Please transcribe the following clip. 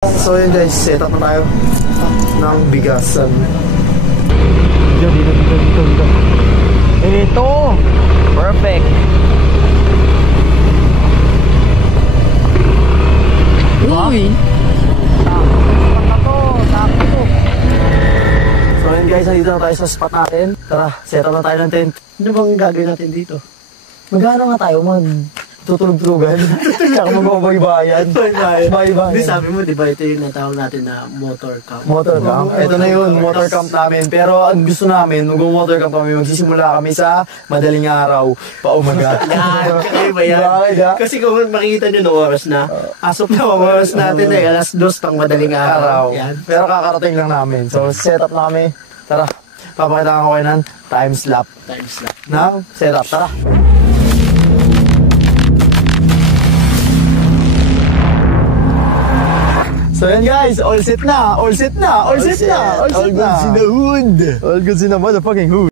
So yun guys, set up na tayo ng bigasan. Dito. Ito! Perfect! Uy! So yun guys, nandito na tayo sa spot natin. Tara, set up na tayo ng tent. Ano bang gagawin natin dito? Magkano nga tayo? Tutulog-tulugan. Tsaka magbabaybayan. Baybayan. Hindi, sabi mo, di ba ito yung natawag natin na motor camp? Motor camp. Ito na yun, motor camp namin. Pero ang gusto namin, mag-motor camp kami, magsisimula kami sa madaling araw, paumaga. Yan, kakaiba yan. Kasi kung makikita nyo no oras na, asok na oras natin ay alas 2 pang madaling araw. Yan. Pero kakarating lang namin. So, set up na kami. Tara, papakita ko kayo ng time slap. Time slap. Na, set up. Tara. So yan guys, all set na. All good in the hood. All good in the motherfucking hood.